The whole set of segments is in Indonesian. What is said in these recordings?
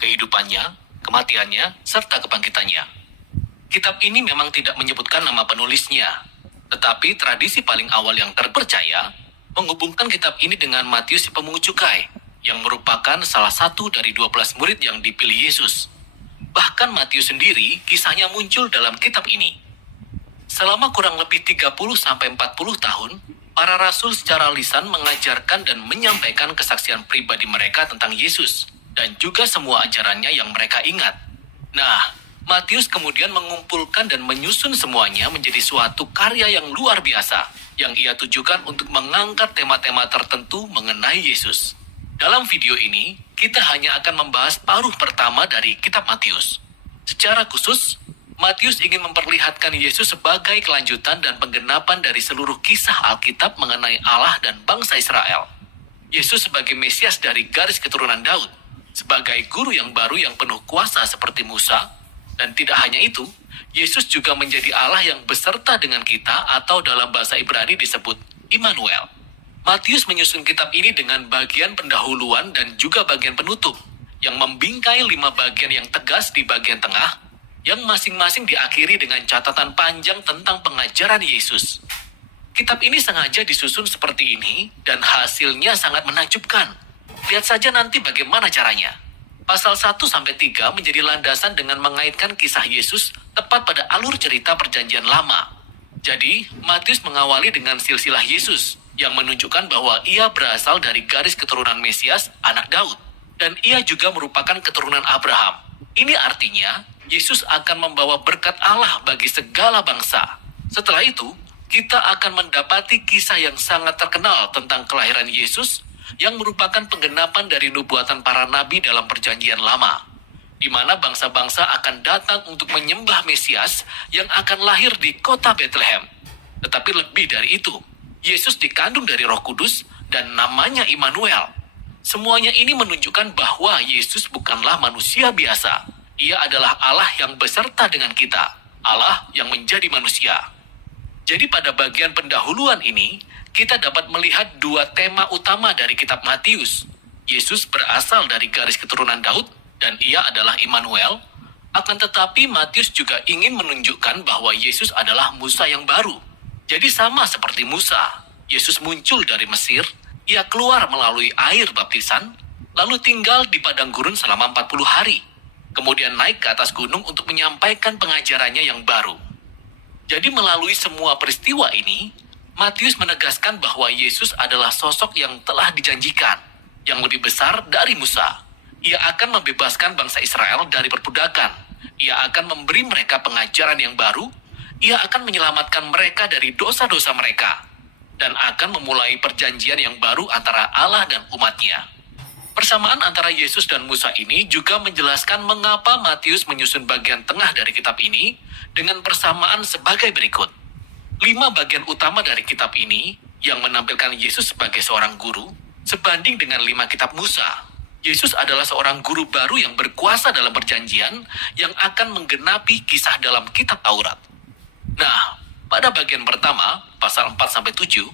kehidupannya, kematiannya, serta kebangkitannya. Kitab ini memang tidak menyebutkan nama penulisnya, tetapi tradisi paling awal yang terpercaya menghubungkan kitab ini dengan Matius si pemungut cukai, yang merupakan salah satu dari 12 murid yang dipilih Yesus. Bahkan Matius sendiri kisahnya muncul dalam kitab ini. Selama kurang lebih 30-40 tahun, para rasul secara lisan mengajarkan dan menyampaikan kesaksian pribadi mereka tentang Yesus, dan juga semua ajarannya yang mereka ingat. Nah, Matius kemudian mengumpulkan dan menyusun semuanya menjadi suatu karya yang luar biasa, yang ia tujukan untuk mengangkat tema-tema tertentu mengenai Yesus. Dalam video ini, kita hanya akan membahas paruh pertama dari kitab Matius. Secara khusus, Matius ingin memperlihatkan Yesus sebagai kelanjutan dan penggenapan dari seluruh kisah Alkitab mengenai Allah dan bangsa Israel. Yesus sebagai Mesias dari garis keturunan Daud, sebagai guru yang baru yang penuh kuasa seperti Musa, dan tidak hanya itu, Yesus juga menjadi Allah yang beserta dengan kita atau dalam bahasa Ibrani disebut Immanuel. Matius menyusun kitab ini dengan bagian pendahuluan dan juga bagian penutup, yang membingkai 5 bagian yang tegas di bagian tengah, yang masing-masing diakhiri dengan catatan panjang tentang pengajaran Yesus. Kitab ini sengaja disusun seperti ini, dan hasilnya sangat menakjubkan. Lihat saja nanti bagaimana caranya. Pasal 1-3 menjadi landasan dengan mengaitkan kisah Yesus tepat pada alur cerita perjanjian lama. Jadi, Matius mengawali dengan silsilah Yesus, yang menunjukkan bahwa ia berasal dari garis keturunan Mesias, anak Daud. Dan ia juga merupakan keturunan Abraham. Ini artinya, Yesus akan membawa berkat Allah bagi segala bangsa. Setelah itu, kita akan mendapati kisah yang sangat terkenal tentang kelahiran Yesus, yang merupakan penggenapan dari nubuatan para nabi dalam perjanjian lama, di mana bangsa-bangsa akan datang untuk menyembah Mesias yang akan lahir di kota Bethlehem. Tetapi lebih dari itu, Yesus dikandung dari Roh Kudus dan namanya Immanuel. Semuanya ini menunjukkan bahwa Yesus bukanlah manusia biasa. Ia adalah Allah yang beserta dengan kita, Allah yang menjadi manusia. Jadi pada bagian pendahuluan ini, kita dapat melihat 2 tema utama dari kitab Matius. Yesus berasal dari garis keturunan Daud, dan ia adalah Immanuel. Akan tetapi Matius juga ingin menunjukkan bahwa Yesus adalah Musa yang baru. Jadi sama seperti Musa, Yesus muncul dari Mesir, ia keluar melalui air baptisan, lalu tinggal di padang gurun selama 40 hari. Kemudian naik ke atas gunung untuk menyampaikan pengajarannya yang baru. Jadi melalui semua peristiwa ini, Matius menegaskan bahwa Yesus adalah sosok yang telah dijanjikan, yang lebih besar dari Musa. Ia akan membebaskan bangsa Israel dari perbudakan. Ia akan memberi mereka pengajaran yang baru. Ia akan menyelamatkan mereka dari dosa-dosa mereka, dan akan memulai perjanjian yang baru antara Allah dan umatnya. Persamaan antara Yesus dan Musa ini juga menjelaskan mengapa Matius menyusun bagian tengah dari kitab ini dengan persamaan sebagai berikut. 5 bagian utama dari kitab ini yang menampilkan Yesus sebagai seorang guru, sebanding dengan 5 kitab Musa. Yesus adalah seorang guru baru yang berkuasa dalam perjanjian yang akan menggenapi kisah dalam kitab Taurat. Nah, pada bagian pertama, pasal 4-7,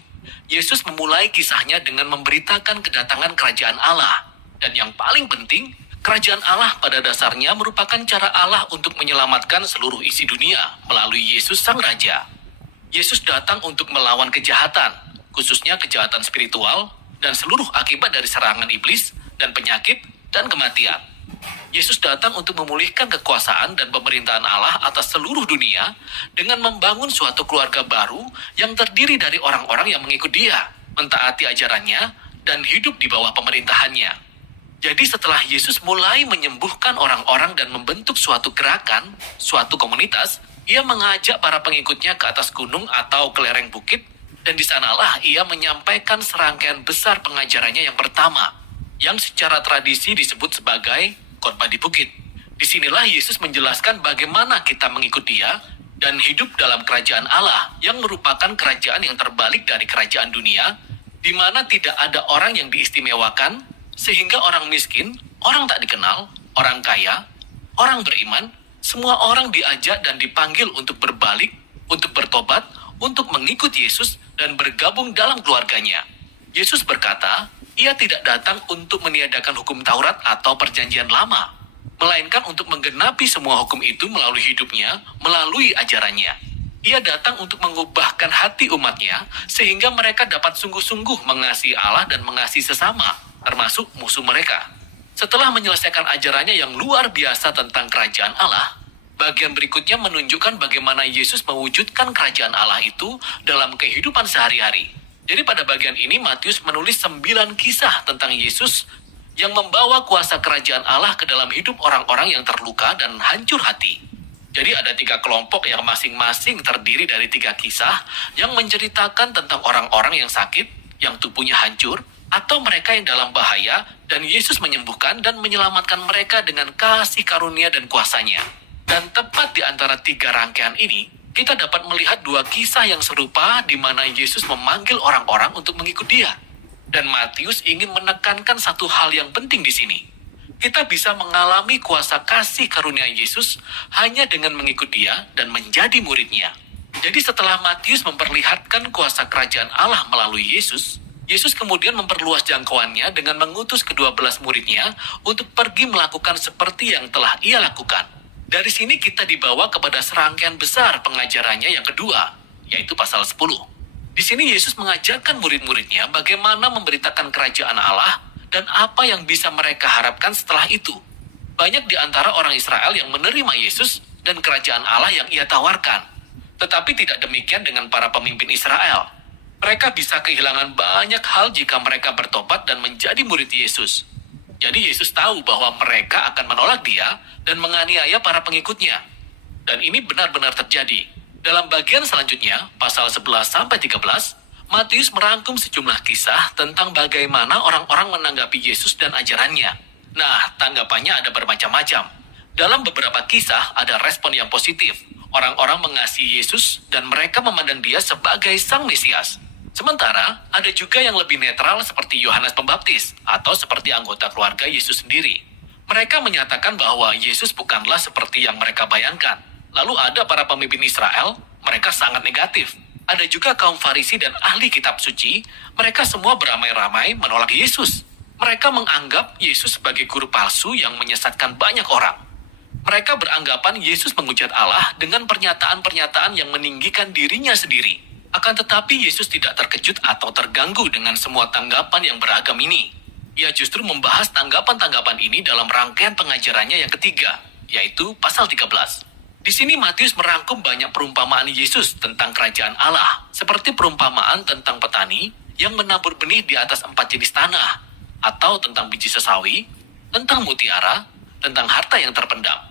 Yesus memulai kisahnya dengan memberitakan kedatangan kerajaan Allah. Dan yang paling penting, kerajaan Allah pada dasarnya merupakan cara Allah untuk menyelamatkan seluruh isi dunia melalui Yesus Sang Raja. Yesus datang untuk melawan kejahatan, khususnya kejahatan spiritual, dan seluruh akibat dari serangan iblis, dan penyakit, dan kematian. Yesus datang untuk memulihkan kekuasaan dan pemerintahan Allah atas seluruh dunia dengan membangun suatu keluarga baru yang terdiri dari orang-orang yang mengikut Dia, mentaati ajarannya, dan hidup di bawah pemerintahannya. Jadi setelah Yesus mulai menyembuhkan orang-orang dan membentuk suatu gerakan, suatu komunitas, Ia mengajak para pengikutnya ke atas gunung atau ke lereng bukit, dan di sanalah Ia menyampaikan serangkaian besar pengajarannya yang pertama, yang secara tradisi disebut sebagai khotbah di bukit. Disinilah Yesus menjelaskan bagaimana kita mengikut Dia dan hidup dalam kerajaan Allah yang merupakan kerajaan yang terbalik dari kerajaan dunia, di mana tidak ada orang yang diistimewakan, sehingga orang miskin, orang tak dikenal, orang kaya, orang beriman, semua orang diajak dan dipanggil untuk berbalik, untuk bertobat, untuk mengikut Yesus dan bergabung dalam keluarganya. Yesus berkata, Ia tidak datang untuk meniadakan hukum Taurat atau perjanjian lama, melainkan untuk menggenapi semua hukum itu melalui hidupnya, melalui ajarannya. Ia datang untuk mengubahkan hati umatnya, sehingga mereka dapat sungguh-sungguh mengasihi Allah dan mengasihi sesama, termasuk musuh mereka. Setelah menyelesaikan ajarannya yang luar biasa tentang kerajaan Allah, bagian berikutnya menunjukkan bagaimana Yesus mewujudkan kerajaan Allah itu dalam kehidupan sehari-hari. Jadi pada bagian ini Matius menulis 9 kisah tentang Yesus yang membawa kuasa kerajaan Allah ke dalam hidup orang-orang yang terluka dan hancur hati. Jadi ada 3 kelompok yang masing-masing terdiri dari 3 kisah yang menceritakan tentang orang-orang yang sakit, yang tubuhnya hancur, atau mereka yang dalam bahaya, dan Yesus menyembuhkan dan menyelamatkan mereka dengan kasih karunia dan kuasanya. Dan tepat di antara 3 rangkaian ini, kita dapat melihat 2 kisah yang serupa di mana Yesus memanggil orang-orang untuk mengikut Dia. Dan Matius ingin menekankan satu hal yang penting di sini. Kita bisa mengalami kuasa kasih karunia Yesus hanya dengan mengikut Dia dan menjadi murid-Nya. Jadi setelah Matius memperlihatkan kuasa kerajaan Allah melalui Yesus, Yesus kemudian memperluas jangkauannya dengan mengutus ke-12 murid-Nya untuk pergi melakukan seperti yang telah Ia lakukan. Dari sini kita dibawa kepada serangkaian besar pengajarannya yang kedua, yaitu pasal 10. Di sini Yesus mengajarkan murid-muridnya bagaimana memberitakan kerajaan Allah dan apa yang bisa mereka harapkan setelah itu. Banyak di antara orang Israel yang menerima Yesus dan kerajaan Allah yang Ia tawarkan. Tetapi tidak demikian dengan para pemimpin Israel. Mereka bisa kehilangan banyak hal jika mereka bertobat dan menjadi murid Yesus. Jadi Yesus tahu bahwa mereka akan menolak Dia dan menganiaya para pengikutnya. Dan ini benar-benar terjadi. Dalam bagian selanjutnya, pasal 11-13, Matius merangkum sejumlah kisah tentang bagaimana orang-orang menanggapi Yesus dan ajarannya. Nah, tanggapannya ada bermacam-macam. Dalam beberapa kisah ada respon yang positif. Orang-orang mengasihi Yesus dan mereka memandang Dia sebagai Sang Mesias. Sementara, ada juga yang lebih netral seperti Yohanes Pembaptis atau seperti anggota keluarga Yesus sendiri. Mereka menyatakan bahwa Yesus bukanlah seperti yang mereka bayangkan. Lalu ada para pemimpin Israel, mereka sangat negatif. Ada juga kaum Farisi dan ahli kitab suci, mereka semua beramai-ramai menolak Yesus. Mereka menganggap Yesus sebagai guru palsu yang menyesatkan banyak orang. Mereka beranggapan Yesus menghujat Allah dengan pernyataan-pernyataan yang meninggikan dirinya sendiri. Akan tetapi Yesus tidak terkejut atau terganggu dengan semua tanggapan yang beragam ini. Ia justru membahas tanggapan-tanggapan ini dalam rangkaian pengajarannya yang ketiga, yaitu pasal 13. Di sini Matius merangkum banyak perumpamaan Yesus tentang kerajaan Allah, seperti perumpamaan tentang petani yang menabur benih di atas 4 jenis tanah, atau tentang biji sesawi, tentang mutiara, tentang harta yang terpendam.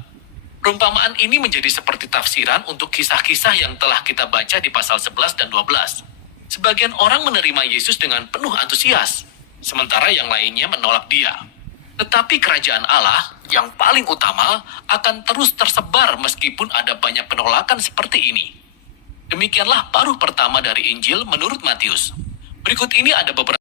Perumpamaan ini menjadi seperti tafsiran untuk kisah-kisah yang telah kita baca di pasal 11 dan 12. Sebagian orang menerima Yesus dengan penuh antusias, sementara yang lainnya menolak Dia. Tetapi kerajaan Allah yang paling utama akan terus tersebar meskipun ada banyak penolakan seperti ini. Demikianlah paruh pertama dari Injil menurut Matius. Berikut ini ada beberapa